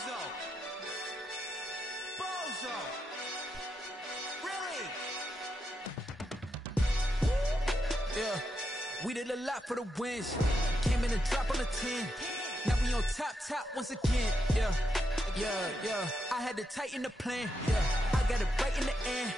Bozo. Bozo. Really? Yeah, we did a lot for the wins. Came in and dropped on the 10. Now we on top once again. Yeah. I had to tighten the plan. Yeah, I got it right in the end.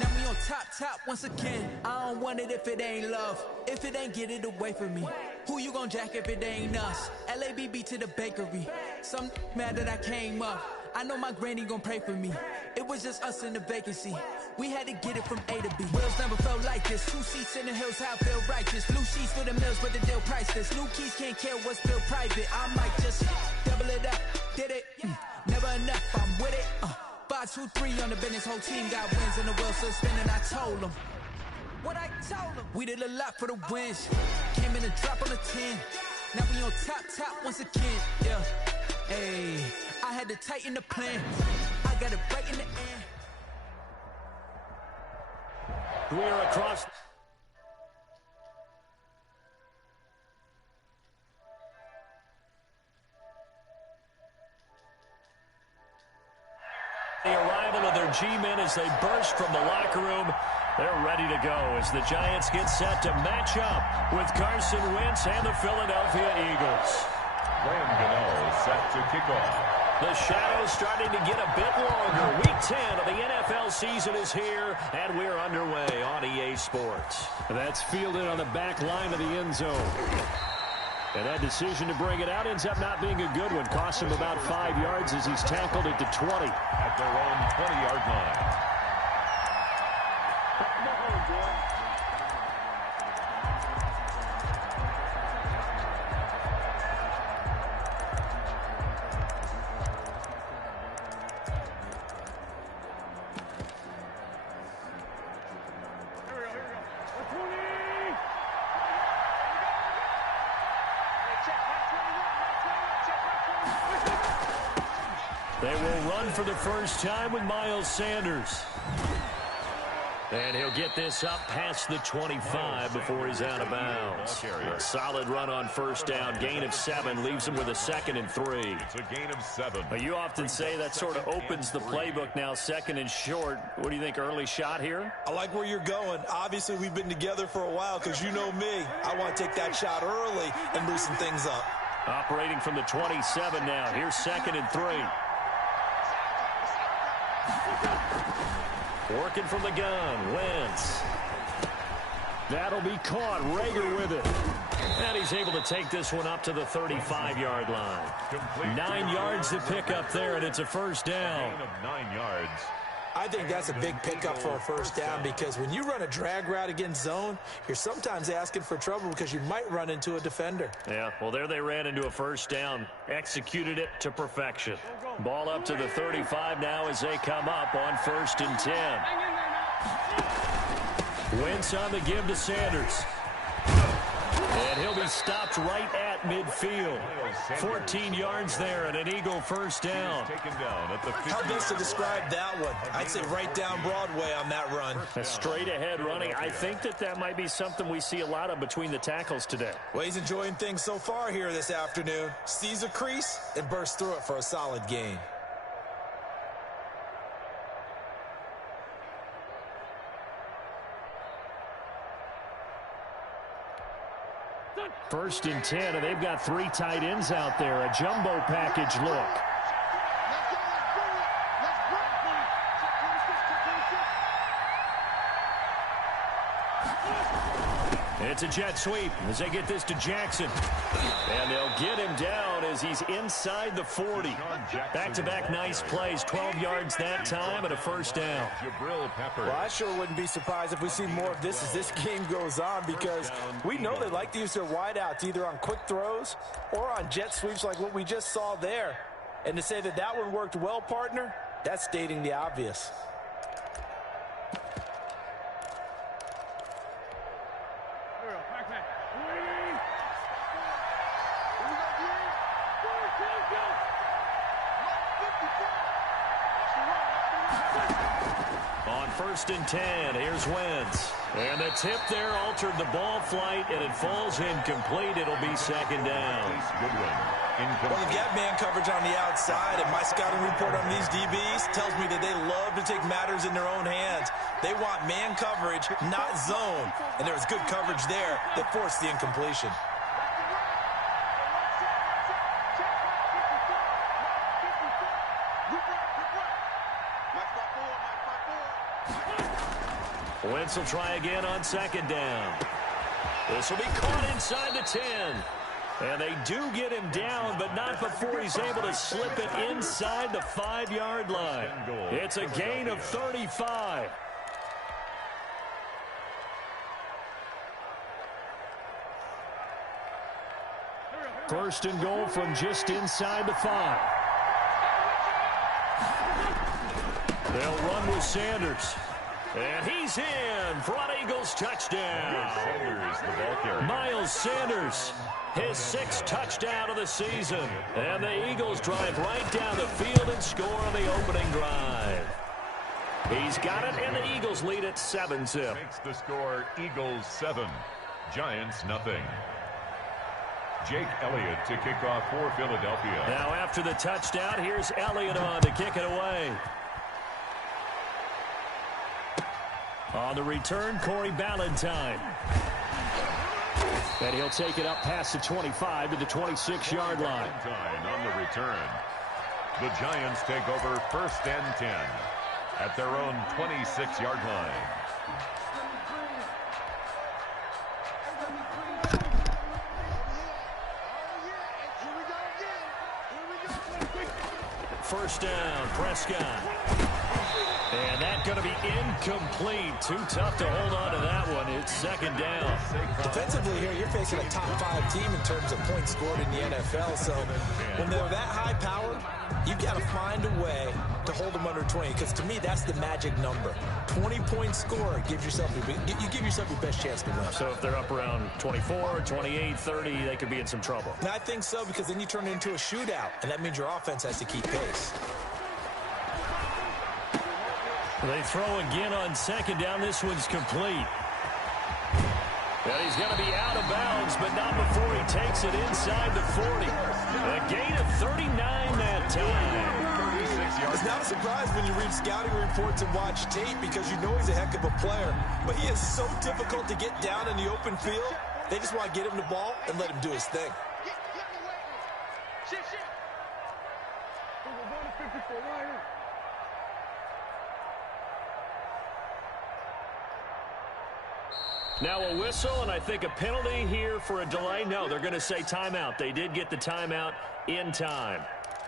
Now we on top once again. I don't want it if it ain't love. If it ain't, get it away from me. Who you gon' jack if it ain't us? LABB to the bakery. Some mad that I came up. I know my granny gon' pray for me. It was just us in the vacancy. We had to get it from A to B. Wheels never felt like this. 2 seats in the hills, how I feel righteous. Blue sheets for the mills, but the deal priceless. New keys can't care what's built private. I might just double it up. Did it? Never enough, I'm with it. 5, 2, 3 on the business. Whole team got wins and the wheels still spinning. I told them what I told them. We did a lot for the wins. Came in and dropped on the 10. Now we on top once again. Yeah. Hey, I had to tighten the plan. I got it right in the end. We are across. The arrival of their G-men as they burst from the locker room. They're ready to go as the Giants get set to match up with Carson Wentz and the Philadelphia Eagles. Graham Gano set to kick off. The shadow's starting to get a bit longer. Week 10 of the NFL season is here, and we're underway on EA Sports. That's fielded on the back line of the end zone. And that decision to bring it out ends up not being a good one. Costs him about 5 yards as he's tackled at the 20. At their own 20-yard line. They will run for the first time with Miles Sanders. And he'll get this up past the 25 before he's out of bounds. A solid run on first down. Gain of 7 leaves him with a 2nd and 3. It's a gain of 7. You often say that sort of opens the playbook now, 2nd and short. What do you think, early shot here? I like where you're going. Obviously, we've been together for a while because you know me. I want to take that shot early and loosen things up. Operating from the 27 now. Here's 2nd and 3. Working from the gun, Wentz. That'll be caught. Rager with it. And he's able to take this one up to the 35-yard line. 9 yards to pick up there, and it's a first down. Gain of 9 yards. I think that's a big pickup for a first down because when you run a drag route against zone, you're sometimes asking for trouble because you might run into a defender. Yeah, well, there they ran into a first down. Executed it to perfection. Ball up to the 35 now as they come up on 1st and 10. Wentz on the give to Sanders. And he'll be stopped right at midfield. 14 yards there and an Eagle first down. Taken down at the 50. How best to describe that one? I'd say right down Broadway on that run. A straight ahead running. I think that might be something we see a lot of between the tackles today. Well, he's enjoying things so far here this afternoon. Sees a crease and bursts through it for a solid gain. First and 10, and they've got 3 tight ends out there. A jumbo package look. It's a jet sweep as they get this to Jackson. And they'll get him down as he's inside the 40. Back-to-back nice plays. 12 yards that time and a first down. Well, I sure wouldn't be surprised if we see more of this as this game goes on because we know they like to use their wideouts either on quick throws or on jet sweeps like what we just saw there. And to say that that one worked well, partner, that's stating the obvious. On 1st and 10. Here's Wentz. And the tip there altered the ball flight, and it falls incomplete. It'll be 2nd down. Well, they've got man coverage on the outside, and my scouting report on these DBs tells me that they love to take matters in their own hands. They want man coverage, not zone. And there was good coverage there that forced the incompletion. Wentz will try again on 2nd down. This will be caught inside the 10. And they do get him down, but not before he's able to slip it inside the 5-yard line. It's a gain of 35. First and goal from just inside the 5. They'll run with Sanders. And he's in. Front Eagles touchdown. Miles Sanders, his 6th touchdown of the season. And the Eagles drive right down the field and score on the opening drive. He's got it, and the Eagles lead at 7-zip. Makes the score Eagles 7, Giants nothing. Jake Elliott to kick off for Philadelphia. Now after the touchdown, here's Elliott on to kick it away. On the return, Corey Ballantyne. And he'll take it up past the 25 to the 26-yard line. On the return. The Giants take over 1st and 10 at their own 26-yard line. First down, Prescott. And that's going to be incomplete. Too tough to hold on to that one. It's 2nd down. Defensively here, you're facing a top-5 team in terms of points scored in the NFL. So when they're that high-powered, you've got to find a way to hold them under 20. Because to me, that's the magic number. 20-point score gives yourself you give yourself your best chance to win. So if they're up around 24, 28, 30, they could be in some trouble. And I think so, because then you turn it into a shootout, and that means your offense has to keep pace. They throw again on 2nd down. This one's complete. And he's going to be out of bounds, but not before he takes it inside the 40. A gain of 39 that time. It's not a surprise when you read scouting reports and watch tape, because you know he's a heck of a player. But he is so difficult to get down in the open field. They just want to get him the ball and let him do his thing. Now a whistle, and I think a penalty here for a delay. No, they're going to say timeout. They did get the timeout in time.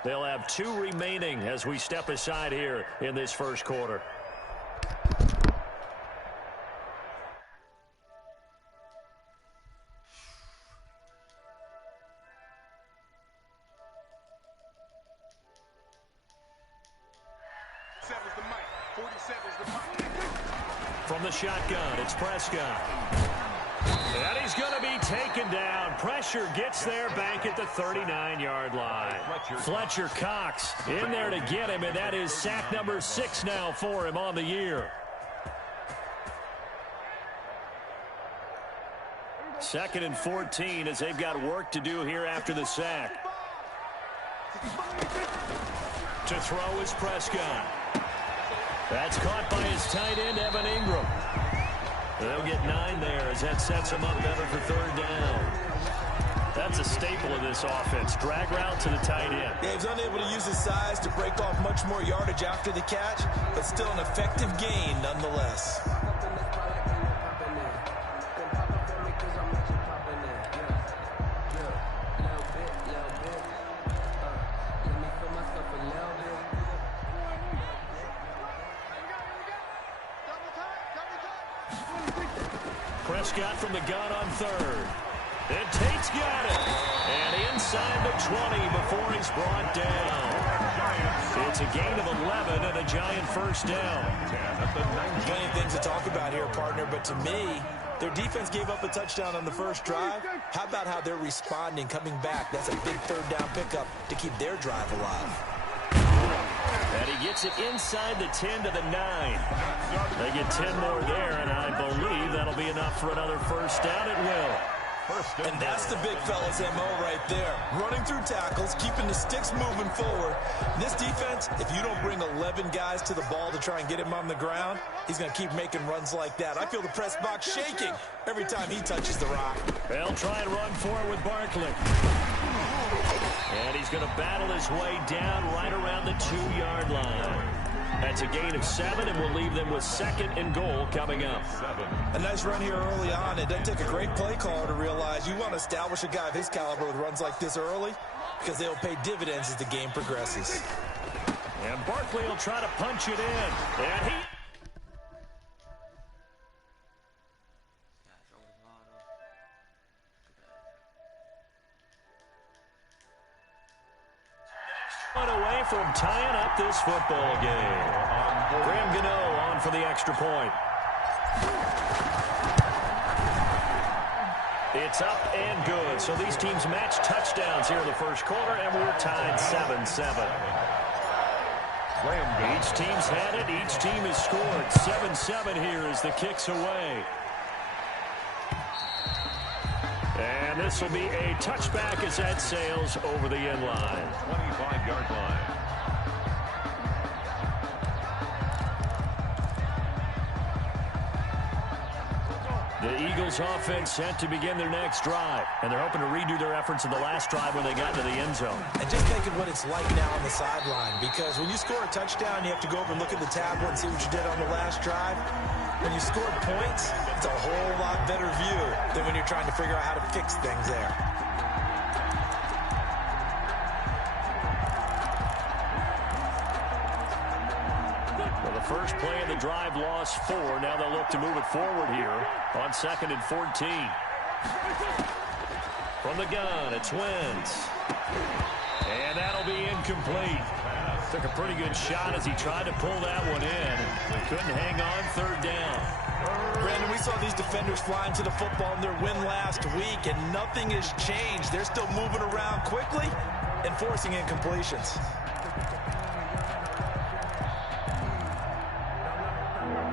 They'll have 2 remaining as we step aside here in this first quarter. From the shotgun, it's Prescott. And he's going to be taken down. Pressure gets there back at the 39-yard line. Fletcher Cox in there to get him, and that is sack number 6 now for him on the year. 2nd and 14 as they've got work to do here after the sack. To throw is Prescott. That's caught by his tight end, Evan Ingram. They'll get 9 there as that sets him up better for 3rd down. That's a staple of this offense. Drag route to the tight end. Yeah, he's unable to use his size to break off much more yardage after the catch, but still an effective gain nonetheless. Prescott from the gun on 3rd. And Tate's got it. And inside the 20 before he's brought down. It's a gain of 11 and a Giant first down. Plenty of things to talk about here, partner, but to me, their defense gave up a touchdown on the first drive. How about how they're responding, coming back? That's a big 3rd down pickup to keep their drive alive. And he gets it inside the 10 to the 9. They get 10 more there, and I believe that'll be enough for another first down. It will. And that's the big fella's MO right there. Running through tackles, keeping the sticks moving forward. This defense, if you don't bring 11 guys to the ball to try and get him on the ground, he's going to keep making runs like that. I feel the press box shaking every time he touches the rock. They'll try and run for it with Barkley. And he's going to battle his way down right around the 2-yard line. That's a gain of 7, and we'll leave them with 2nd and goal coming up. A nice run here early on. It doesn't take a great play caller to realize you want to establish a guy of his caliber with runs like this early because they'll pay dividends as the game progresses. And Barkley will try to punch it in. And he... away from tying up this football game. Graham Gano on for the extra point. It's up and good. So these teams match touchdowns here in the first quarter, and we're tied 7-7. Each team's had it. Each team has scored. 7-7 here as the kick's away. And this will be a touchback as that sails over the end line. 25-yard line. The Eagles offense set to begin their next drive. And they're hoping to redo their efforts in the last drive when they got to the end zone. And just think of what it's like now on the sideline. Because when you score a touchdown, you have to go over and look at the tablet and see what you did on the last drive. When you score points, it's a whole lot better view than when you're trying to figure out how to fix things there. Well, the first play of the drive lost 4. Now they'll look to move it forward here on 2nd and 14. From the gun, it's Wentz. And that'll be incomplete. Took a pretty good shot as he tried to pull that one in. Couldn't hang on 3rd down. Brandon, we saw these defenders flying to the football in their win last week, and nothing has changed. They're still moving around quickly and forcing incompletions.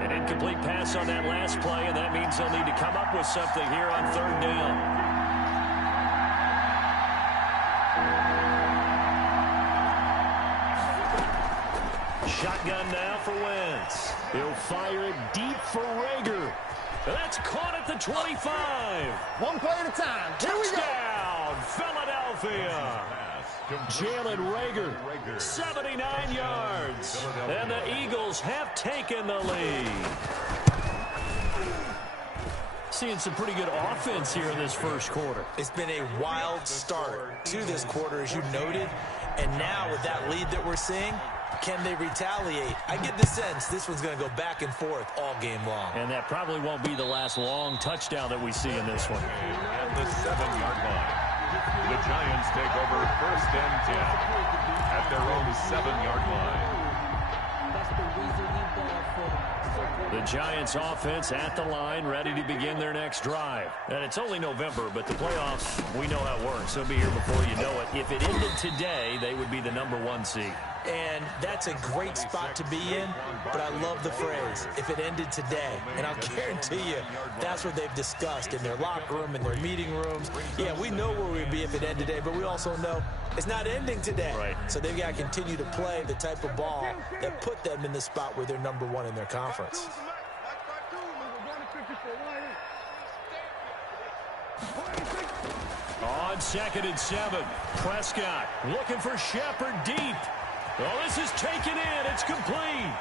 An incomplete pass on that last play, and that means they'll need to come up with something here on 3rd down. Shotgun now for Wentz. He'll fire it deep for Rager. That's caught at the 25. One play at a time. Here we go. Touchdown, Philadelphia. Jalen Rager, 79 yards. And the Eagles have taken the lead. Seeing some pretty good offense here in this first quarter. It's been a wild start to this quarter, as you noted. And now with that lead that we're seeing, can they retaliate? I get the sense this one's going to go back and forth all game long. And that probably won't be the last long touchdown that we see in this one. At the 7-yard line, the Giants take over 1st and 10 at their own 7-yard line. The Giants offense at the line, ready to begin their next drive. And it's only November, but the playoffs, we know how it works. They'll be here before you know it. If it ended today, they would be the #1 seed. And that's a great spot to be in, but I love the phrase, if it ended today. And I'll guarantee you, that's what they've discussed in their locker room, in their meeting rooms. Yeah, we know where we'd be if it ended today, but we also know it's not ending today. Right. So they've got to continue to play the type of ball that put them in the spot where they're #1 in their conference. On 2nd and 7, Prescott looking for Shepard deep. Oh, this is taken in. It's complete.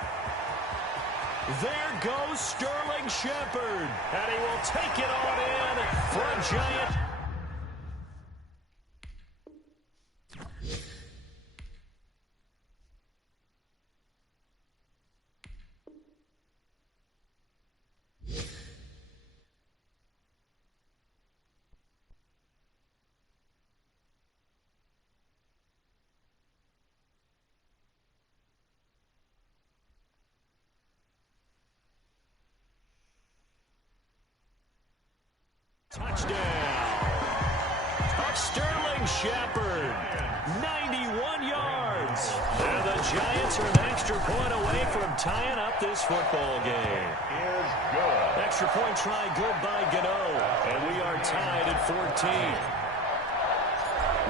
There goes Sterling Shepard, and he will take it on in for a Giant. Touchdown of Sterling Shepard, 91 yards. And the Giants are an extra point away from tying up this football game. Is good. Extra point try good by Gano. And we are tied at 14.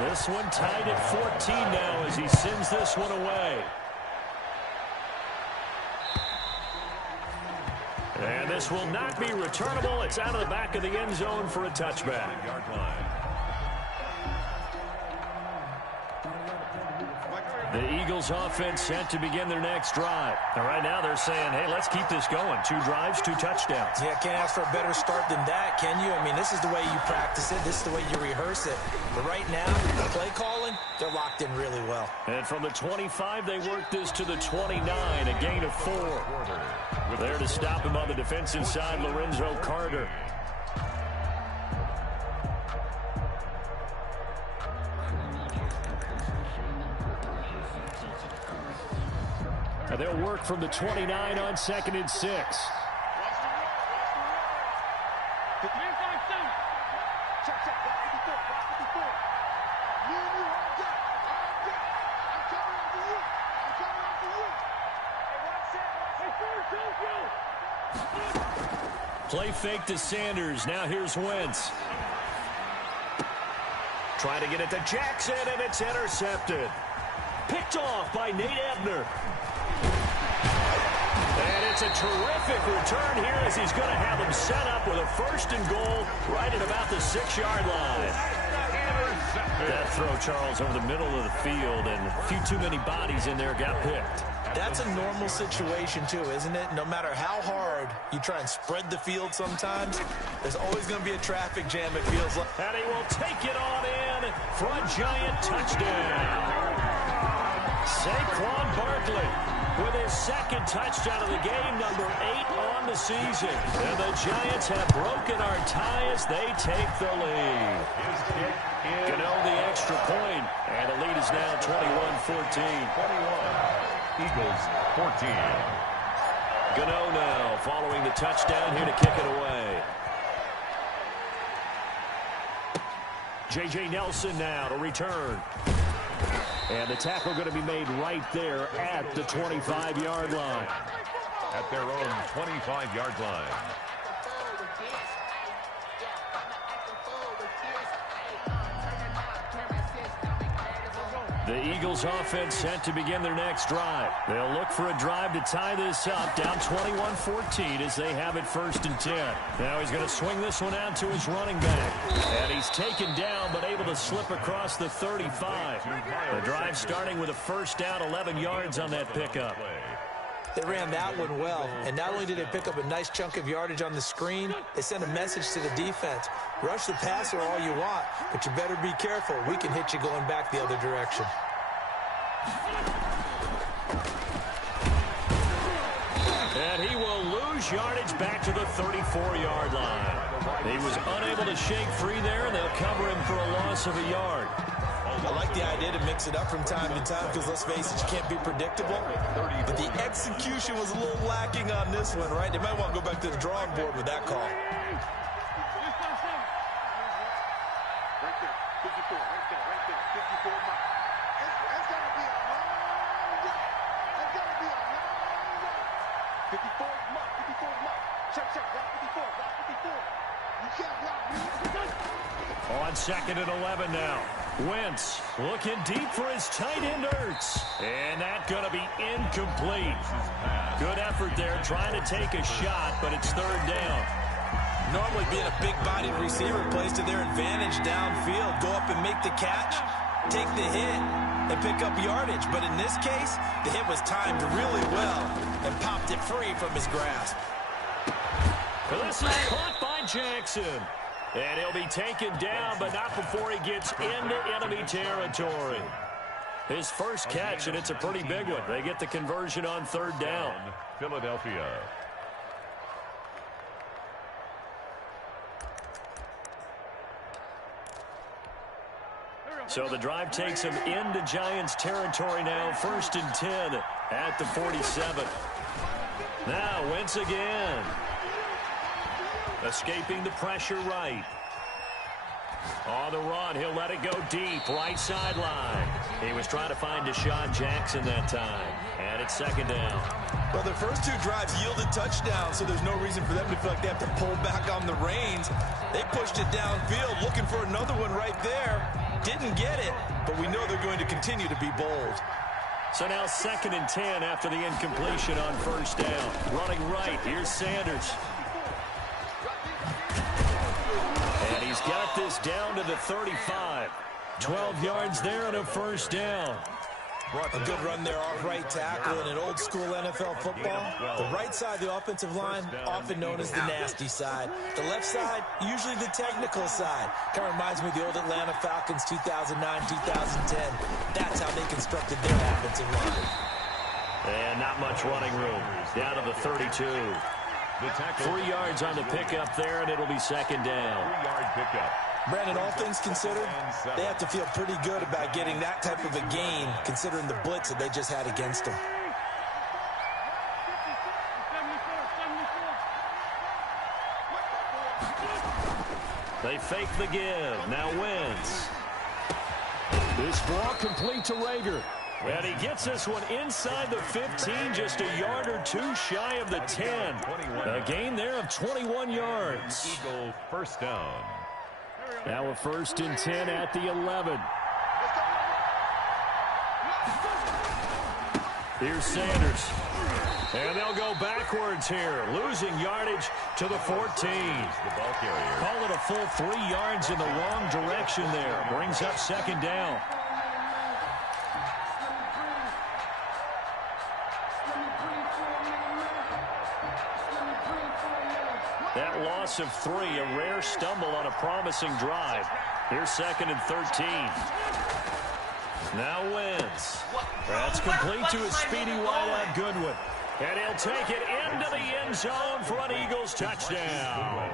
This one tied at 14 now as he sends this one away. And this will not be returnable. It's out of the back of the end zone for a touchback. The Eagles offense set to begin their next drive. And right now they're saying, hey, let's keep this going. 2 drives, 2 touchdowns. Yeah, can't ask for a better start than that, can you? I mean, this is the way you practice it. This is the way you rehearse it. But right now, the play calling, they're locked in really well. And from the 25, they work this to the 29, a gain of 4. There to stop him on the defensive side, Lorenzo Carter. And they'll work from the 29 on 2nd and 6. Play fake to Sanders. Now here's Wentz. Trying to get it to Jackson, and it's intercepted. Picked off by Nate Ebner. And it's a terrific return here as he's going to have him set up with a 1st and goal right at about the 6-yard line. That throw, Charles, over the middle of the field, and a few too many bodies in there got picked. That's a normal situation, too, isn't it? No matter how hard you try and spread the field sometimes, there's always going to be a traffic jam, it feels like. And he will take it on in for a Giant touchdown. Saquon Barkley with his 2nd touchdown of the game, number 8 on the season. And the Giants have broken our tie as they take the lead. Gano the extra point, and the lead is now 21-14. Eagles 14. Gano now following the touchdown here to kick it away. J.J. Nelson now to return. And the tackle going to be made right there at the 25-yard line. At their own 25-yard line. The Eagles offense set to begin their next drive. They'll look for a drive to tie this up, down 21-14 as they have it 1st and 10. Now he's going to swing this one out to his running back. And he's taken down but able to slip across the 35. The drive starting with a 1st down, 11 yards on that pickup. They ran that one well, and not only did they pick up a nice chunk of yardage on the screen, they sent a message to the defense. Rush the passer all you want, but you better be careful. We can hit you going back the other direction. And he will lose yardage back to the 34-yard line. He was unable to shake free there, and they'll cover him for a loss of a yard. I like the idea to mix it up from time to time because, let's face it, you can't be predictable. But the execution was a little lacking on this one, right? They might want to go back to the drawing board with that call. On 2nd and 11 now. Wentz looking deep for his tight end Ertz. And that's going to be incomplete. Good effort there trying to take a shot, but it's 3rd down. Normally being a big-bodied receiver plays to their advantage downfield. Go up and make the catch, take the hit, and pick up yardage. But in this case, the hit was timed really well and popped it free from his grasp. Well, this is caught by Jackson. And he'll be taken down, but not before he gets into enemy territory. His first catch, and it's a pretty big one. They get the conversion on 3rd down. Philadelphia. So the drive takes him into Giants territory now. 1st and 10 at the 47. Now Wentz again. Escaping the pressure right. On the run, he'll let it go deep. Right sideline. He was trying to find Deshaun Jackson that time. And it's second down. Well, their first two drives yielded touchdowns, so there's no reason for them to feel like they have to pull back on the reins. They pushed it downfield, looking for another one right there. Didn't get it, but we know they're going to continue to be bold. So now 2nd and 10 after the incompletion on first down. Running right, here's Sanders. And he's got this down to the 35. 12 yards there and a first down. A good run there off right tackle in an old school NFL football. The right side of the offensive line, often known as the nasty side. The left side, usually the technical side. Kind of reminds me of the old Atlanta Falcons 2009, 2010. That's how they constructed their offensive line. And not much running room. Down to the 32. 3 yards on the pickup there, and it'll be second down. 3-yard pickup. Brandon, all things considered, they have to feel pretty good about getting that type of a gain, considering the blitz that they just had against them. They fake the give. Now Wentz. This ball complete to Rager. And he gets this one inside the 15, just a yard or two shy of the 10. A gain there of 21 yards. Eagle first down. Now a 1st and 10 at the 11. Here's Sanders. And they'll go backwards here, losing yardage to the 14. Call it a full 3 yards in the wrong direction there. Brings up second down. That loss of 3, a rare stumble on a promising drive. Here's 2nd and 13. Now Wentz. That's complete to a speedy wideout Goodwin. And he'll take it into the end zone for an Eagles touchdown.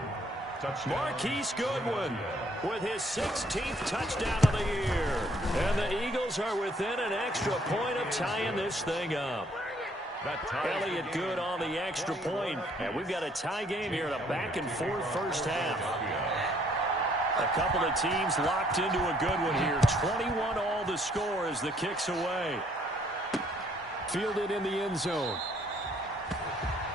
Marquise Goodwin with his 16th touchdown of the year. And the Eagles are within an extra point of tying this thing up. Elliott good on the extra point. And we've got a tie game here in a back-and-forth first half. A couple of teams locked into a good one here. 21 all the score as the kick's away. Fielded in the end zone.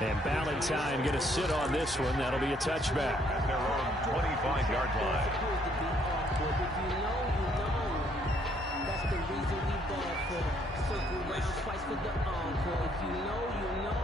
And Ballantyne going to sit on this one. That'll be a touchback. At their own 25-yard line. That's the reason we ball for. Circle round twice for the encore. If you know, you know.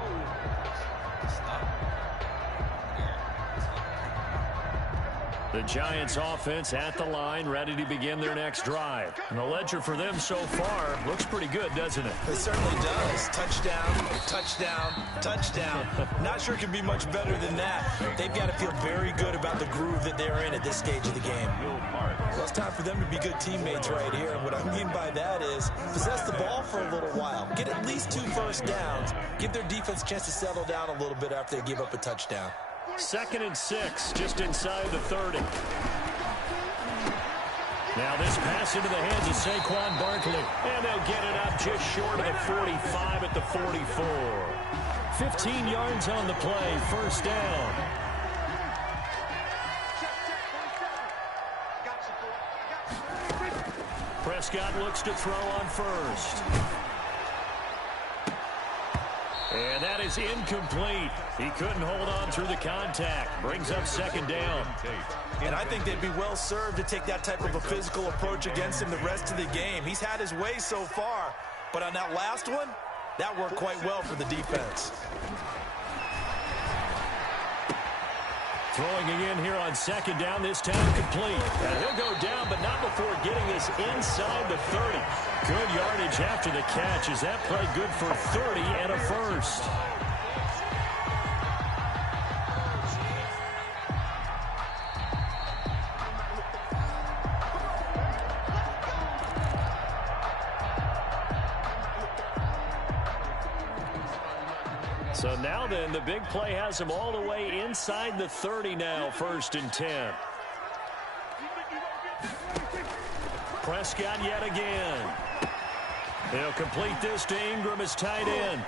The Giants offense at the line, ready to begin their next drive. And the ledger for them so far looks pretty good, doesn't it? It certainly does. Touchdown, touchdown, touchdown. Not sure it could be much better than that. They've got to feel very good about the groove that they're in at this stage of the game. Well, it's time for them to be good teammates right here. And what I mean by that is possess the ball for a little while. Get at least 2 first downs. Give their defense a chance to settle down a little bit after they give up a touchdown. 2nd and 6, just inside the 30. Now this pass into the hands of Saquon Barkley. And they'll get it up just short of the 45 at the 44. 15 yards on the play, first down. Prescott looks to throw on first. And that is incomplete. He couldn't hold on through the contact. Brings up second down. And I think they'd be well served to take that type of a physical approach against him the rest of the game. He's had his way so far. But on that last one, that worked quite well for the defense. Throwing again here on second down, this time complete. And he'll go down, but not before getting this inside the 30. Good yardage after the catch as that play good for 30 and a first. So now then, the big play has him all the way inside the 30 now, 1st and 10. Prescott yet again. He'll complete this to Ingram as tight end.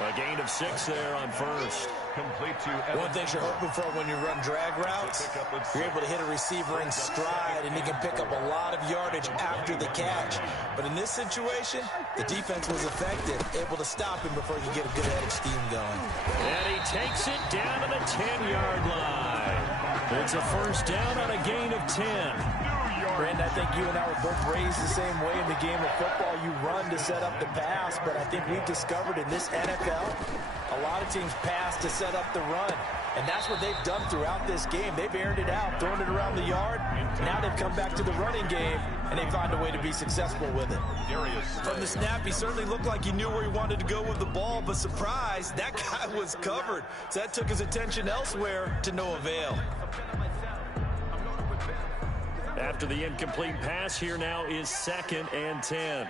A gain of 6 there on first. Complete to One thing you're hoping for when you run drag routes, you're able to hit a receiver in stride, and he can pick up a lot of yardage after the catch. But in this situation, the defense was effective, able to stop him before he could get a good head of steam going. And he takes it down to the 10-yard line. It's a first down on a gain of 10. Brandon, I think you and I were both raised the same way in the game of football. You run to set up the pass, but I think we've discovered in this NFL, a lot of teams pass to set up the run. And that's what they've done throughout this game. They've aired it out, thrown it around the yard. Now they've come back to the running game, and they find a way to be successful with it. From the snap, he certainly looked like he knew where he wanted to go with the ball, but surprise, that guy was covered. So that took his attention elsewhere to no avail. After the incomplete pass, here now is 2nd and 10.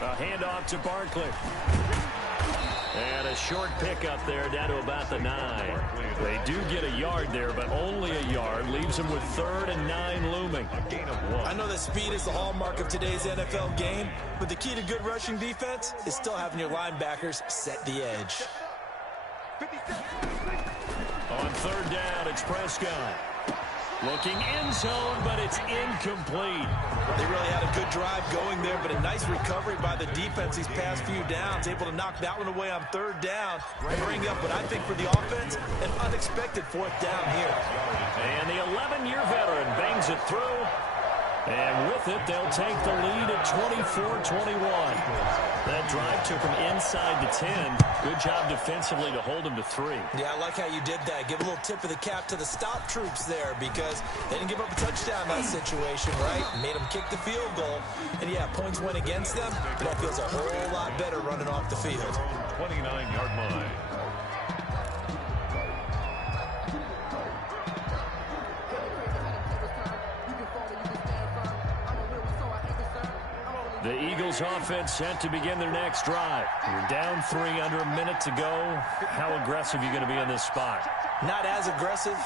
A handoff to Barkley. And a short pickup there down to about the 9. They do get a yard there, but only a yard. Leaves them with 3rd and 9 looming. I know that speed is the hallmark of today's NFL game, but the key to good rushing defense is still having your linebackers set the edge. On 3rd down, it's Prescott. Looking end zone, but it's incomplete. They really had a good drive going there, but a nice recovery by the defense these past few downs. Able to knock that one away on 3rd down. Bring up, but I think for the offense, an unexpected 4th down here. And the 11-year veteran bangs it through. And with it, they'll take the lead at 24-21. That drive took them inside the 10. Good job defensively to hold them to 3. Yeah, I like how you did that. Give a little tip of the cap to the stop troops there because they didn't give up a touchdown in that situation, right? Made them kick the field goal. And, yeah, points went against them, but that feels a whole lot better running off the field. 29-yard line. The Eagles offense set to begin their next drive. You're down 3, under a minute to go. How aggressive are you going to be in this spot? Not as aggressive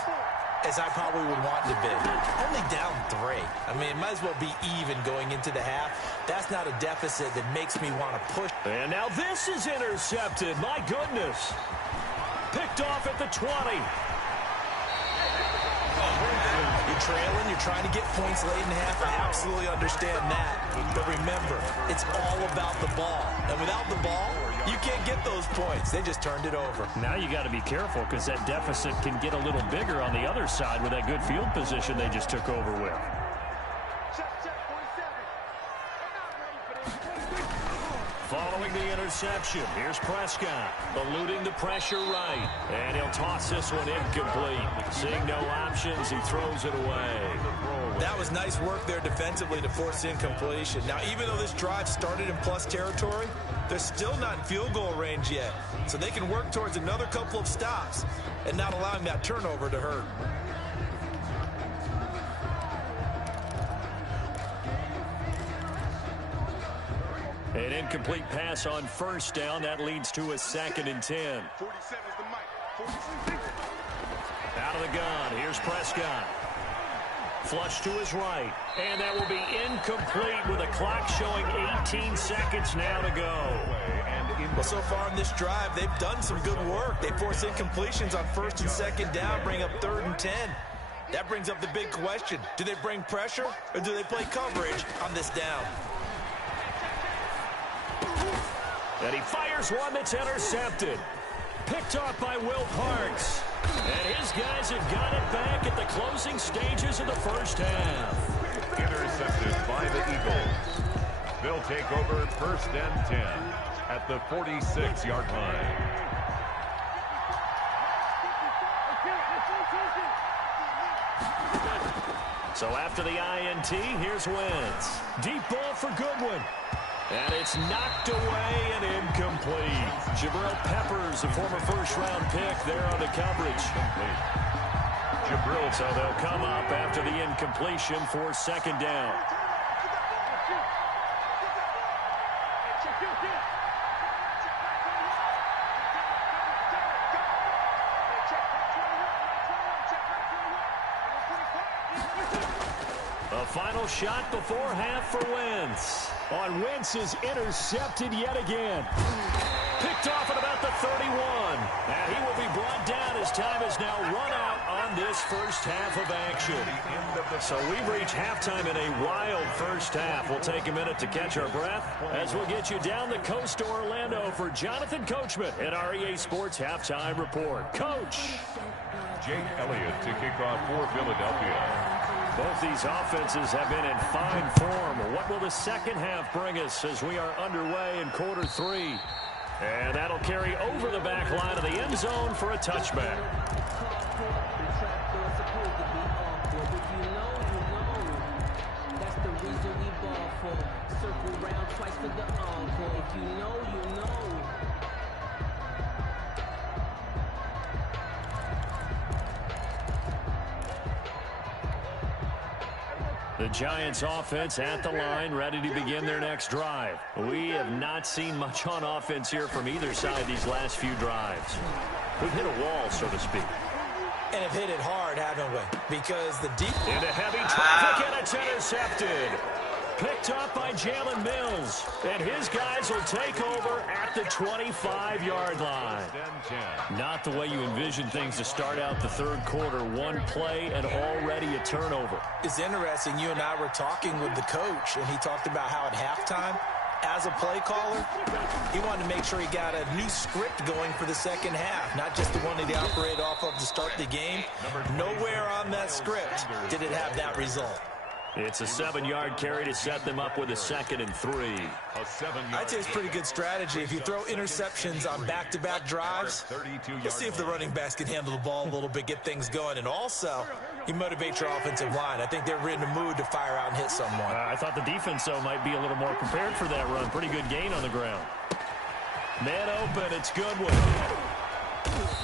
as I probably would want to be. Only down 3. I mean, it might as well be even going into the half. That's not a deficit that makes me want to push. And now this is intercepted. My goodness. Picked off at the 20. You're trailing, you're trying to get points late in the half. I absolutely understand that. But remember, it's all about the ball. And without the ball, you can't get those points. They just turned it over. Now you got to be careful because that deficit can get a little bigger on the other side with that good field position they just took over with. Following the interception, here's Prescott, eluding the pressure right. And he'll toss this one incomplete. Seeing no options, he throws it away. That was nice work there defensively to force incompletion. Now, even though this drive started in plus territory, they're still not in field goal range yet. So they can work towards another couple of stops and not allowing that turnover to hurt. An incomplete pass on 1st down. That leads to a 2nd and 10. Out of the gun. Here's Prescott. Flush to his right. And that will be incomplete with a clock showing 18 seconds now to go. Well, so far in this drive, they've done some good work. They force incompletions on 1st and 2nd down, bring up 3rd and 10. That brings up the big question. Do they bring pressure or do they play coverage on this down? And he fires one that's intercepted. Picked off by Will Parks. And his guys have got it back at the closing stages of the 1st half. Intercepted by the Eagles. They'll take over 1st and 10 at the 46-yard line. So after the INT, here's Wentz. Deep ball for Goodwin. And it's knocked away and incomplete. Jabril Peppers, a former 1st-round pick, there on the coverage. Jabril, so they'll come up after the incompletion for 2nd down. A final shot before half for Wentz. On Wentz is intercepted yet again. Picked off at about the 31. And he will be brought down as time is now run out on this first half of action. So we've reached halftime in a wild first half. We'll take a minute to catch our breath as we'll get you down the coast to Orlando for Jonathan Coachman at our EA Sports Halftime Report. Coach. Jake Elliott to kick off for Philadelphia. Both these offenses have been in fine form. What will the second half bring us as we are underway in quarter 3? And that'll carry over the back line of the end zone for a touchback. That's the reason we ball for. Circle round twice for the encore. If you know, you know. The Giants offense at the line, ready to begin their next drive. We have not seen much on offense here from either side these last few drives. We've hit a wall, so to speak. And have hit it hard, haven't we? Because the deep... Into heavy traffic, and it's intercepted. Picked up by Jalen Mills. And his guys will take over at the 25-yard line. Not the way you envision things to start out the third quarter. One play and already a turnover. It's interesting. You and I were talking with the coach, and he talked about how at halftime, as a play caller, he wanted to make sure he got a new script going for the second half, not just the one that he operated off of to start the game. Nowhere on that script did it have that result. It's a 7-yard carry to set them up with a 2nd and 3. I'd say it's pretty good strategy. If you throw interceptions on back-to-back drives, let's see if the running backs can handle the ball a little bit, get things going. And also, you motivate your offensive line. I think they're in the mood to fire out and hit someone. I thought the defense, though, might be a little more prepared for that run. Pretty good gain on the ground. Man open, it's Goodwin.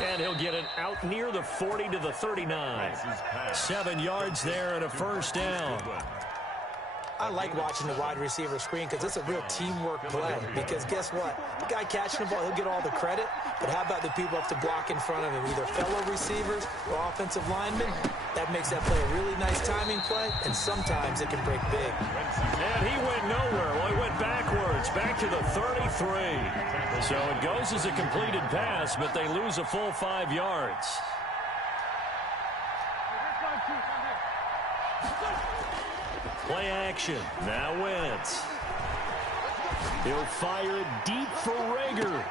And he'll get it out near the 40 to the 39. 7 yards there and a first down. I like watching the wide receiver screen because it's a real teamwork play. Because guess what? The guy catching the ball, he'll get all the credit. But how about the people up to block in front of him, either fellow receivers or offensive linemen? That makes that play a really nice timing play, and sometimes it can break big. And he went nowhere. Well, he went backwards, back to the 33. So it goes as a completed pass, but they lose a full 5 yards. Play action. Now Wentz. He'll fire it deep for Rager.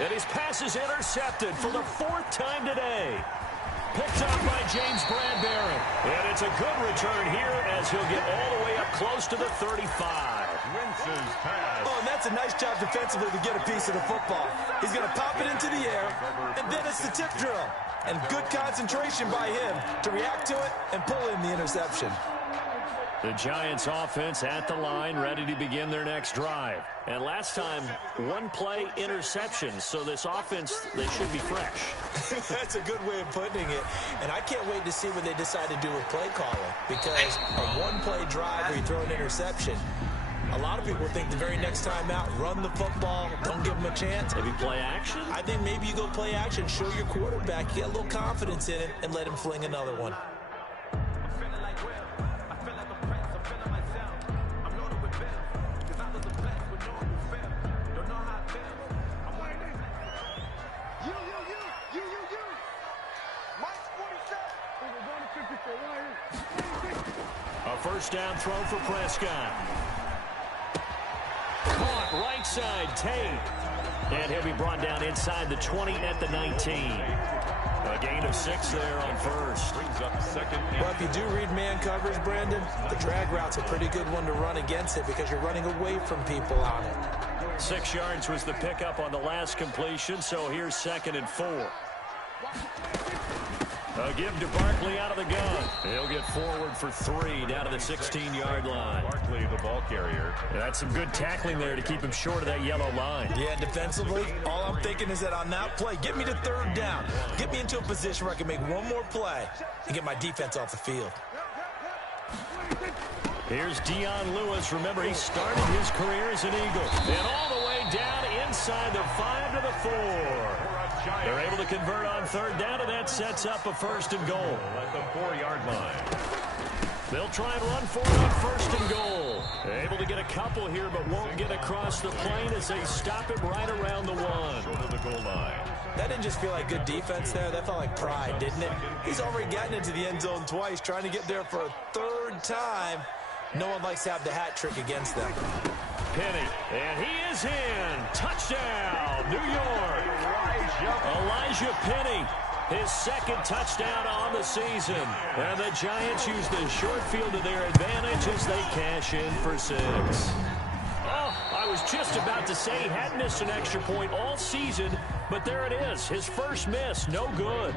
And his pass is intercepted for the 4th time today. Picked up by James Bradbury. And it's a good return here as he'll get all the way up close to the 35. Wentz's pass. Oh, and that's a nice job defensively to get a piece of the football. He's going to pop it into the air, and then it's the tip drill. And good concentration by him to react to it and pull in the interception. The Giants offense at the line, ready to begin their next drive. And last time, 1 play interception. So this offense, they should be fresh. That's a good way of putting it. And I can't wait to see what they decide to do with play calling. Because a 1-play drive where you throw an interception, a lot of people think the very next time out, run the football, don't give them a chance. Maybe play action? I think maybe you go play action, show your quarterback, get a little confidence in it, and let him fling another one. A first down throw for Prescott. Caught right side, Tate. And he'll be brought down inside the 20 at the 19. A gain of 6 there on first. Brings up 2nd. Well, if you do read man coverage, Brandon, the drag route's a pretty good one to run against it because you're running away from people on it. 6 yards was the pickup on the last completion, so here's 2nd and 4. A give to Barkley out of the gun. He'll get forward for 3 down to the 16-yard line. Barkley, the ball carrier. That's some good tackling there to keep him short of that yellow line. Yeah, defensively, all I'm thinking is that on that play, get me to 3rd down. Get me into a position where I can make one more play and get my defense off the field. Here's Dion Lewis. Remember, he started his career as an Eagle. And all the way down inside the 5 to the 4. They're able to convert on 3rd down, and that sets up a 1st and goal. At the 4-yard line. They'll try and run for it on 1st and goal. Able to get a couple here, but won't get across the plane as they stop him right around the one. Short of the goal line. That didn't just feel like good defense there. That felt like pride, didn't it? He's already gotten into the end zone twice, trying to get there for a third time. No one likes to have the hat trick against them. Penny, and he is in. Touchdown, New York. Elijah Penny, his second touchdown on the season. And the Giants use the short field to their advantage as they cash in for 6. Oh, I was just about to say he hadn't missed an extra point all season, but there it is. His first miss, no good.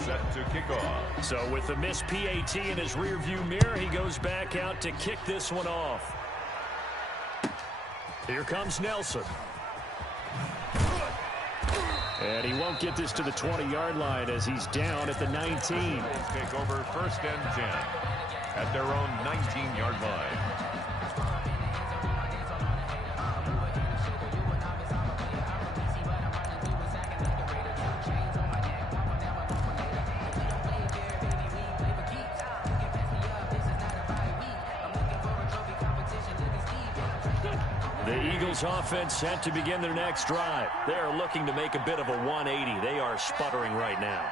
Set to kick off. So with the missed PAT in his rearview mirror, he goes back out to kick this one off. Here comes Nelson. And he won't get this to the 20-yard line as he's down at the 19. Take over 1st and 10 at their own 19-yard line. The Eagles offense set to begin their next drive. They're looking to make a bit of a 180. They are sputtering right now.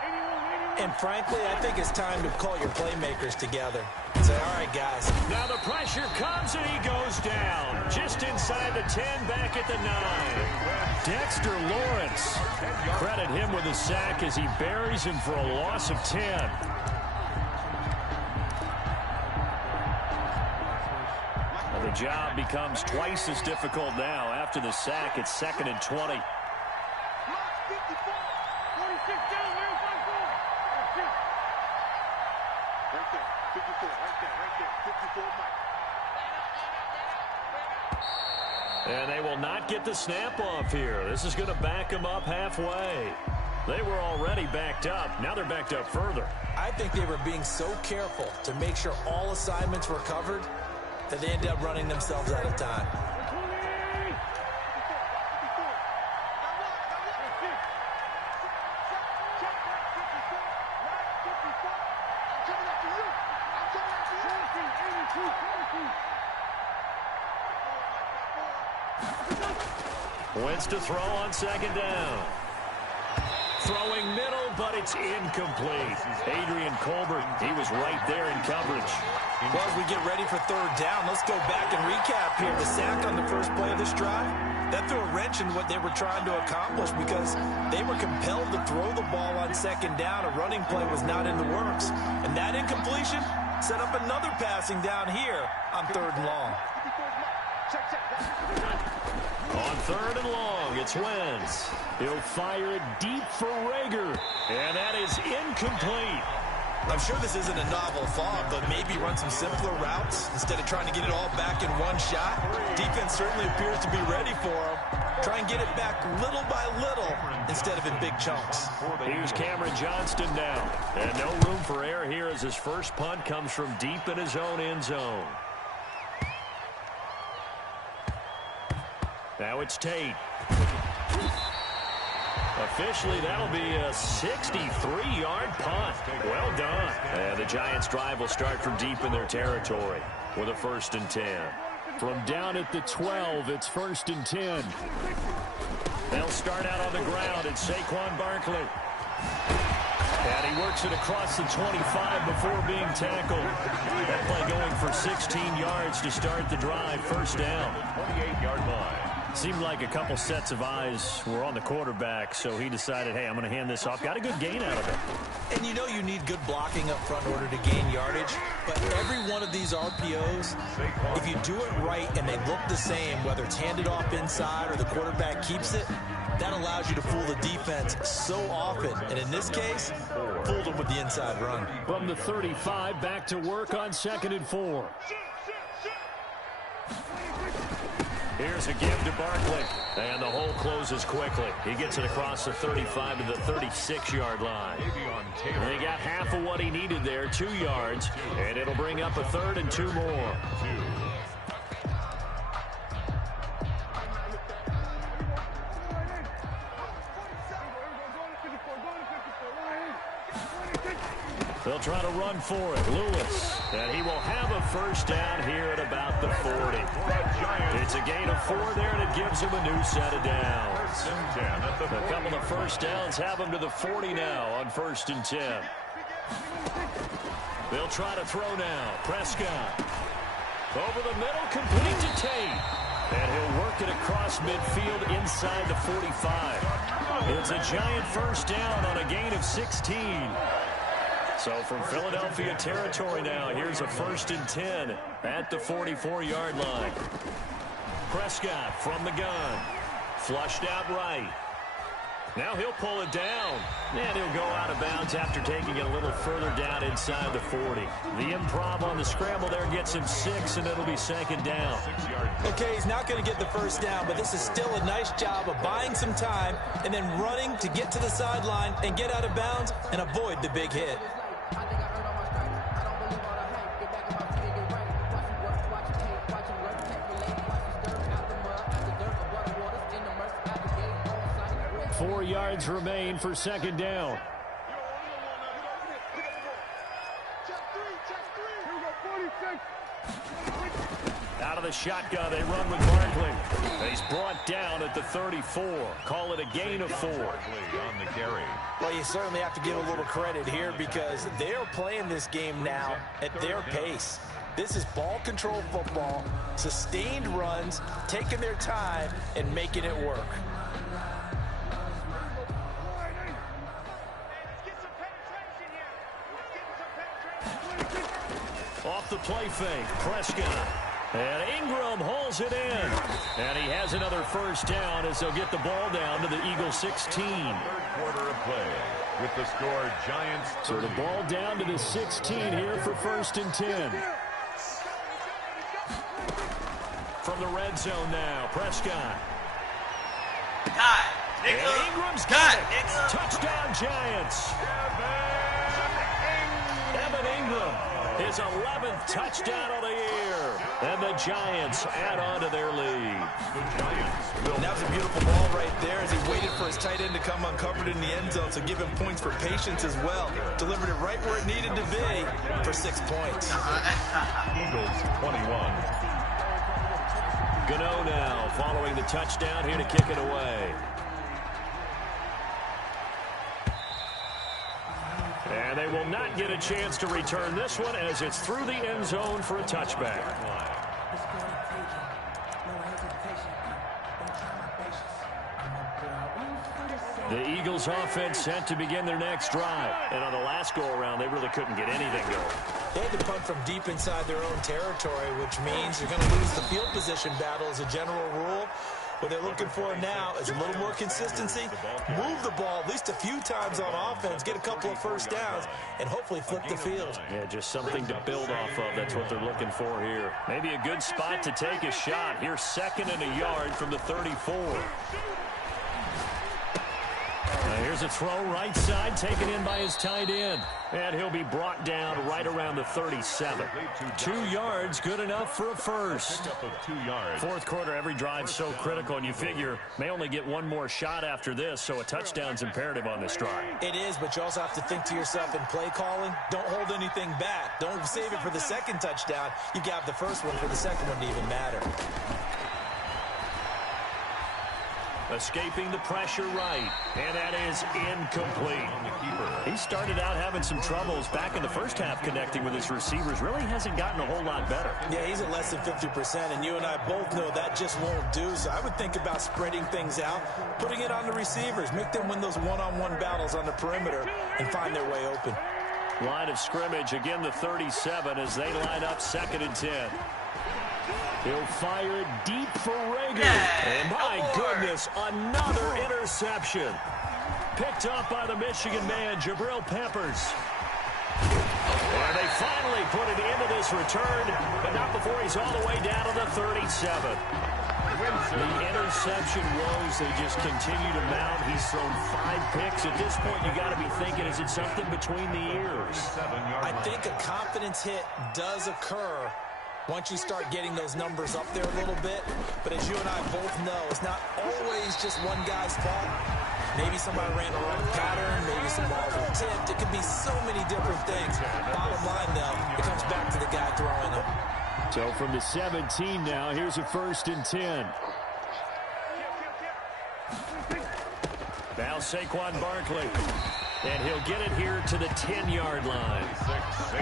And frankly, I think it's time to call your playmakers together. Say, all right, guys. Now the pressure comes and he goes down. Just inside the 10, back at the 9. Dexter Lawrence. Credit him with a sack as he buries him for a loss of 10. The job becomes twice as difficult now. After the sack, it's 2nd and 20. And they will not get the snap off here. This is going to back them up halfway. They were already backed up. Now they're backed up further. I think they were being so careful to make sure all assignments were covered that they ended up running themselves out of time. Wentz to throw on 2nd down. Throwing middle, but it's incomplete. Adrian Colbert, he was right there in coverage. Well, as we get ready for 3rd down, let's go back and recap here. The sack on the first play of this drive, that threw a wrench in what they were trying to accomplish because they were compelled to throw the ball on 2nd down. A running play was not in the works. And that incompletion set up another passing down here on 3rd and long. On 3rd and long, it's Wentz. He'll fire it deep for Rager. And that is incomplete. I'm sure this isn't a novel thought, but maybe run some simpler routes instead of trying to get it all back in one shot. Defense certainly appears to be ready for him. Try and get it back little by little instead of in big chunks. Here's Cameron Johnston now. And no room for error here as his first punt comes from deep in his own end zone. Now it's Tate. Officially, that'll be a 63-yard punt. Well done. And the Giants' drive will start from deep in their territory with a 1st and 10. From down at the 12, it's 1st and 10. They'll start out on the ground. It's Saquon Barkley. And he works it across the 25 before being tackled. That play going for 16 yards to start the drive. 1st down. 28-yard line. Seemed like a couple sets of eyes were on the quarterback, so he decided, hey, I'm going to hand this off. Got a good gain out of it. And you know you need good blocking up front in order to gain yardage, but every one of these RPOs, if you do it right and they look the same, whether it's handed off inside or the quarterback keeps it, that allows you to fool the defense so often. And in this case, fooled them with the inside run. From the 35, back to work on 2nd and 4. Here's a give to Barkley. And the hole closes quickly. He gets it across the 35 to the 36-yard line. And he got half of what he needed there, 2 yards. And it'll bring up a 3rd and 2 more. They'll try to run for it. Lewis. And he will have a first down here at about the 40. It's a gain of 4 there, and it gives him a new set of downs. A couple of first downs have him to the 40 now on 1st and 10. They'll try to throw now. Prescott. Over the middle, complete to Tate. And he'll work it across midfield inside the 45. It's a giant first down on a gain of 16. So from Philadelphia territory now, here's a 1st and 10 at the 44-yard line. Prescott from the gun. Flushed out right. Now he'll pull it down. And he'll go out of bounds after taking it a little further down inside the 40. The improv on the scramble there gets him 6, and it'll be 2nd down. Okay, he's not going to get the first down, but this is still a nice job of buying some time and then running to get to the sideline and get out of bounds and avoid the big hit. 4 yards remain for 2nd down. Out of the shotgun, they run with Barkley. He's brought down at the 34. Call it a gain of 4. On the carry. Well, you certainly have to give a little credit here because they're playing this game now at their pace. This is ball control football, sustained runs, taking their time and making it work. Off the play fake, Prescott. And Ingram hauls it in. And he has another first down as they'll get the ball down to the Eagles 16. 3rd quarter of play with the score Giants 30. So the ball down to the 16 here for 1st and 10. From the red zone now, Prescott. And Ingram's got it. Touchdown Giants. Evan Ingram. His 11th touchdown of the year. And the Giants add on to their lead. And that was a beautiful ball right there as he waited for his tight end to come uncovered in the end zone to give him points for patience as well. Delivered it right where it needed to be for 6 points. Eagles 21. Gano now following the touchdown here to kick it away. And they will not get a chance to return this one as it's through the end zone for a touchback. The Eagles offense set to begin their next drive. And on the last go-around, they really couldn't get anything going. They had to punt from deep inside their own territory, which means you're going to lose the field position battle as a general rule. What they're looking for now is a little more consistency, move the ball at least a few times on offense, get a couple of first downs, and hopefully flip the field. Yeah, just something to build off of. That's what they're looking for here. Maybe a good spot to take a shot. Here's 2nd and a yard from the 34. Here's a throw right side, taken in by his tight end. And he'll be brought down right around the 37. 2 yards, good enough for a first. 4th quarter, every drive so critical, and you figure may only get one more shot after this, so a touchdown's imperative on this drive. It is, but you also have to think to yourself in play calling, don't hold anything back. Don't save it for the 2nd touchdown. You got the first one for the 2nd one to even matter. Escaping the pressure right, and that is incomplete. He started out having some troubles back in the first half connecting with his receivers. Really hasn't gotten a whole lot better. Yeah, he's at less than 50%, and you and I both know that just won't do. So I would think about spreading things out, putting it on the receivers, make them win those one-on-one battles on the perimeter, and find their way open. Line of scrimmage, again the 37 as they line up 2nd and 10. He'll fire it deep for Reagan. And my goodness, another interception. Picked up by the Michigan man, Jabril Peppers. And they finally put it into this return, but not before he's all the way down to the 37. The interception woes, they just continue to mount. He's thrown 5 picks. At this point, you got to be thinking, is it something between the ears? I think a confidence hit does occur once you start getting those numbers up there a little bit. But as you and I both know, it's not always just one guy's fault. Maybe somebody ran a wrong pattern. Maybe some balls were tipped. It could be so many different things. Bottom line, though, it comes back to the guy throwing them. So from the 17 now, here's a 1st and 10. Now Saquon Barkley. And he'll get it here to the 10-yard line.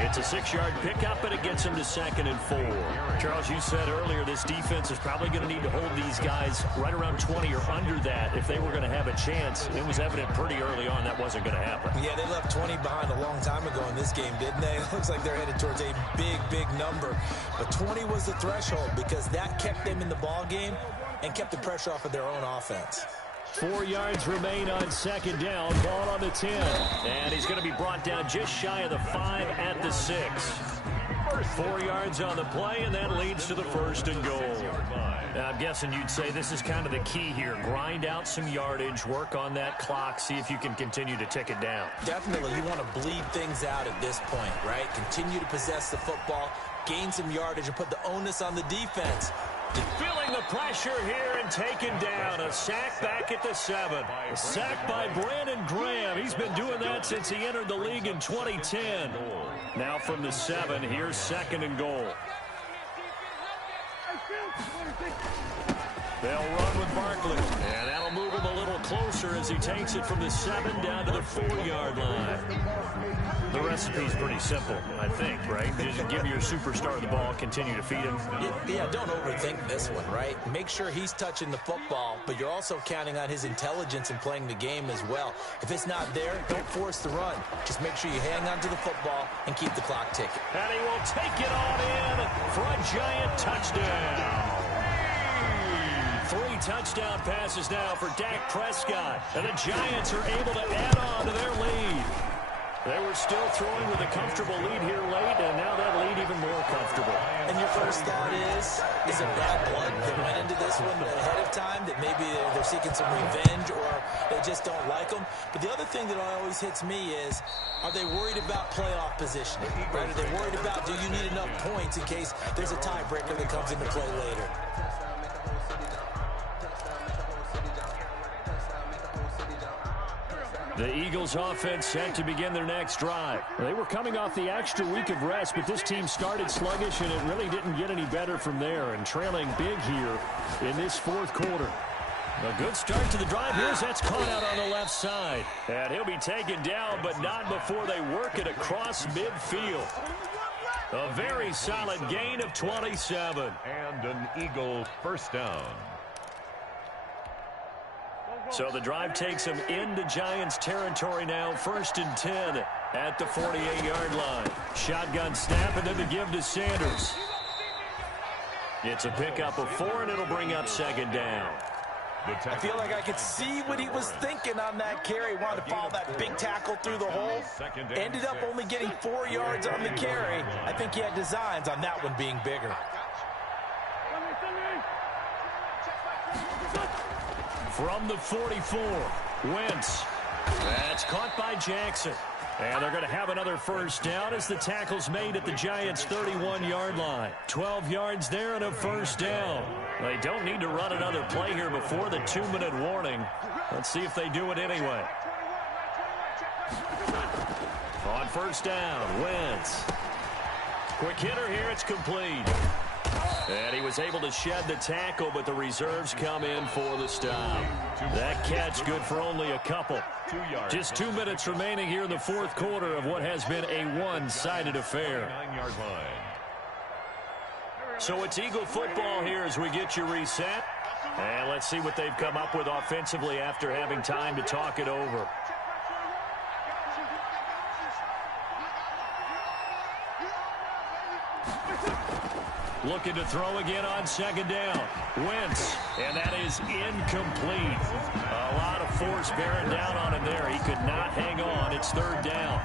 It's a 6-yard pickup, and it gets him to 2nd and 4. Charles, you said earlier this defense is probably going to need to hold these guys right around 20 or under that if they were going to have a chance. It was evident pretty early on that wasn't going to happen. Yeah, they left 20 behind a long time ago in this game, didn't they? It looks like they're headed towards a big, big number. But 20 was the threshold because that kept them in the ball game and kept the pressure off of their own offense. 4 yards remain on 2nd down. Ball on the 10. And he's going to be brought down just shy of the 5 at the 6. 4 yards on the play, and that leads to the 1st and goal. Now, I'm guessing you'd say this is kind of the key here. Grind out some yardage, work on that clock, see if you can continue to tick it down. Definitely. You want to bleed things out at this point, right? Continue to possess the football, gain some yardage, and put the onus on the defense. Feeling the pressure here and taken down. A sack back at the 7. A sack by Brandon Graham. He's been doing that since he entered the league in 2010. Now from the 7, here's 2nd and goal. They'll run with Barkley. And that'll move him a little closer as he takes it from the 7 down to the 4-yard line. The recipe's pretty simple, I think, right? Just give your superstar the ball, continue to feed him. Yeah, don't overthink this one, right? Make sure he's touching the football, but you're also counting on his intelligence in playing the game as well. If it's not there, don't force the run. Just make sure you hang on to the football and keep the clock ticking. And he will take it on in for a giant touchdown. 3 touchdown passes now for Dak Prescott. And the Giants are able to add on to their lead. They were still throwing with a comfortable lead here late, and now that lead even more comfortable. And your first thought is it bad blood that went into this one ahead of time, that maybe they're seeking some revenge or they just don't like them? But the other thing that always hits me is, are they worried about playoff positioning? Right? Are they worried about, do you need enough points in case there's a tiebreaker that comes into play later? The Eagles offense set to begin their next drive. They were coming off the extra week of rest, but this team started sluggish, and it really didn't get any better from there, and trailing big here in this 4th quarter. A good start to the drive here as that's caught out on the left side. And he'll be taken down, but not before they work it across midfield. A very solid gain of 27. And an Eagle first down. So the drive takes them into Giants territory now. 1st and 10 at the 48-yard line. Shotgun snap, and then the give to Sanders. It's a pickup of 4, and it'll bring up 2nd down. I feel like I could see what he was thinking on that carry. Wanted to follow that big tackle through the hole. Ended up only getting 4 yards on the carry. I think he had designs on that one being bigger. From the 44, Wentz. That's caught by Jackson. And they're going to have another first down as the tackle's made at the Giants' 31-yard line. 12 yards there and a first down. They don't need to run another play here before the 2-minute warning. Let's see if they do it anyway. On first down, Wentz. Quick hitter here, it's complete. And he was able to shed the tackle, but the reserves come in for the stop. That catch good for only a couple. Just 2 minutes remaining here in the 4th quarter of what has been a one-sided affair. So it's Eagle football here as we get you reset. And let's see what they've come up with offensively after having time to talk it over. Looking to throw again on 2nd down. Wentz, and that is incomplete. A lot of force bearing down on him there. He could not hang on. It's 3rd down.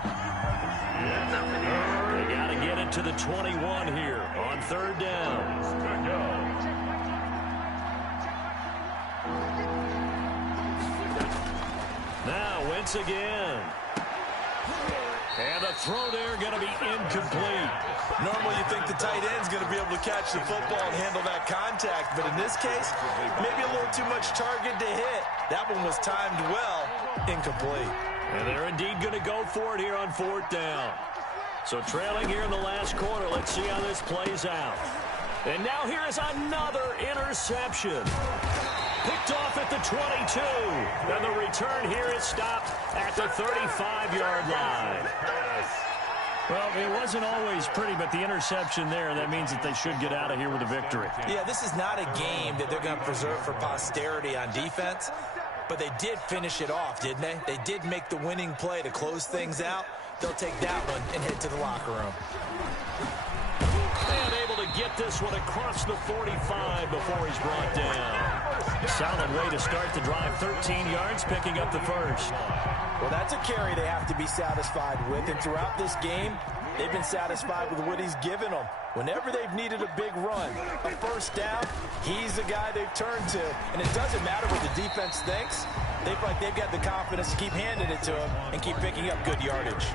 They got to get it to the 21 here on 3rd down. Now Wentz again. And the throw there going to be incomplete. Normally you think the tight end's going to be able to catch the football and handle that contact, but in this case, maybe a little too much target to hit. That one was timed well, Incomplete. And they're indeed going to go for it here on 4th down. So trailing here in the last quarter. Let's see how this plays out. And now here is another interception. Picked off at the 22. And the return here is stopped at the 35-yard line. Well, it wasn't always pretty, but the interception there, that means that they should get out of here with a victory. Yeah, this is not a game that they're going to preserve for posterity on defense, but they did finish it off, didn't they? They did make the winning play to close things out. They'll take that one and head to the locker room. And able to get this one across the 45 before he's brought down. Solid way to start the drive, 13 yards, picking up the first. Well, that's a carry they have to be satisfied with, and throughout this game, they've been satisfied with what he's given them. Whenever they've needed a big run, a first down, he's the guy they've turned to. And it doesn't matter what the defense thinks. They feel like they've got the confidence to keep handing it to him and keep picking up good yardage.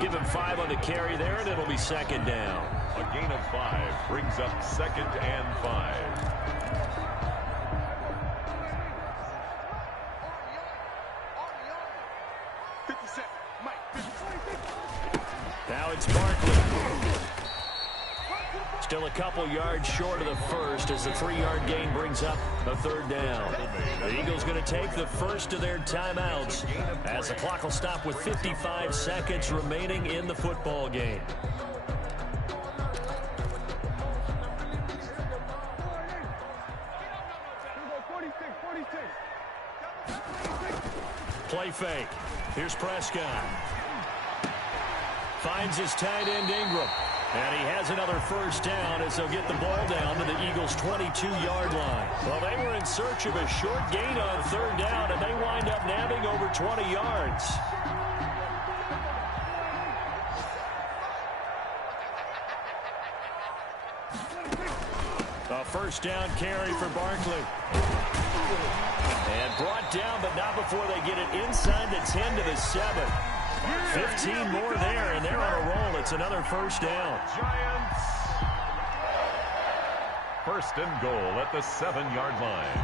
Give him 5 on the carry there, and it'll be 2nd down. A gain of 5 brings up 2nd and 5. Now it's Barkley. Still a couple yards short of the first as the 3-yard gain brings up a 3rd down. The Eagles going to take the first of their timeouts as the clock will stop with 55 seconds remaining in the football game. Play fake. Here's Prescott. Finds his tight end Ingram. And he has another first down as they'll get the ball down to the Eagles' 22-yard line. Well, they were in search of a short gain on 3rd down, and they wind up nabbing over 20 yards. A first down carry for Barkley. And brought down, but not before they get it inside the 10 to the 7. 15 more there, and they're on a roll. It's another first down. Giants. 1st and goal at the 7-yard line.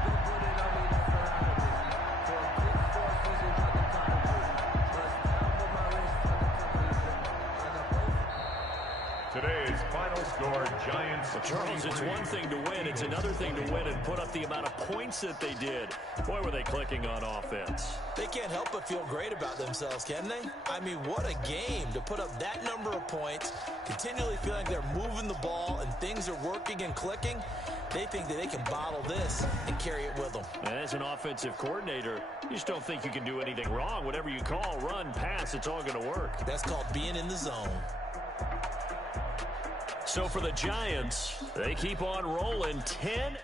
Today's final score, Giants. Well, Charles, it's one thing to win. It's another thing to win and put up the amount of points that they did. Boy, were they clicking on offense. They can't help but feel great about themselves, can they? I mean, what a game to put up that number of points, continually feeling like they're moving the ball and things are working and clicking. They think that they can bottle this and carry it with them. And as an offensive coordinator, you just don't think you can do anything wrong. Whatever you call, run, pass, it's all going to work. That's called being in the zone. So for the Giants, they keep on rolling. 10.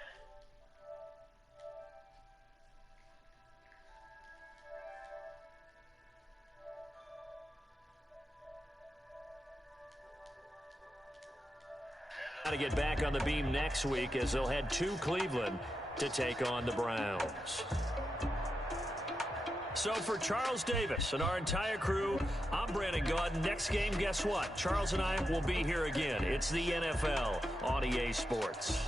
Got to get back on the beam next week as they'll head to Cleveland to take on the Browns. So for Charles Davis and our entire crew, I'm Brandon Gaudin. Next game, guess what? Charles and I will be here again. It's the NFL on EA Sports.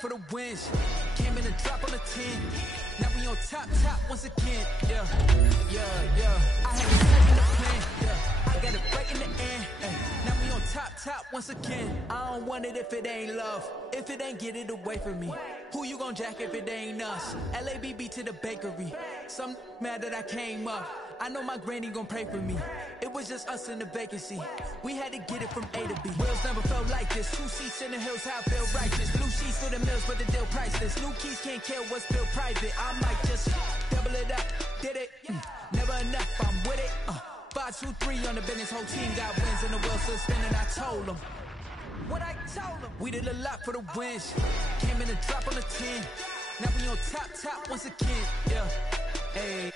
For the wins, came in and drop on the 10. Now we on top once again. Yeah. I had to tighten the plan. Yeah. I got it right in the end. Now we on top once again. I don't want it if it ain't love. If it ain't, get it away from me. Who you gon' jack if it ain't us? LABB to the bakery. Some mad that I came up. I know my granny gon' pray for me. It was just us in the vacancy. We had to get it from A to B. Wheels never felt like this. 2 seats in the hills, how I feel righteous. Blue sheets for the mills, but the deal priceless. New keys can't kill what's still private. I might just double it up. Did it? Never enough, I'm with it. 5, 2, 3, done the business, whole team got wins and the wheels still spinning. I told them what I told them. We did a lot for the wins. Came in a drop on the 10. Now we on top once again. Yeah. Hey.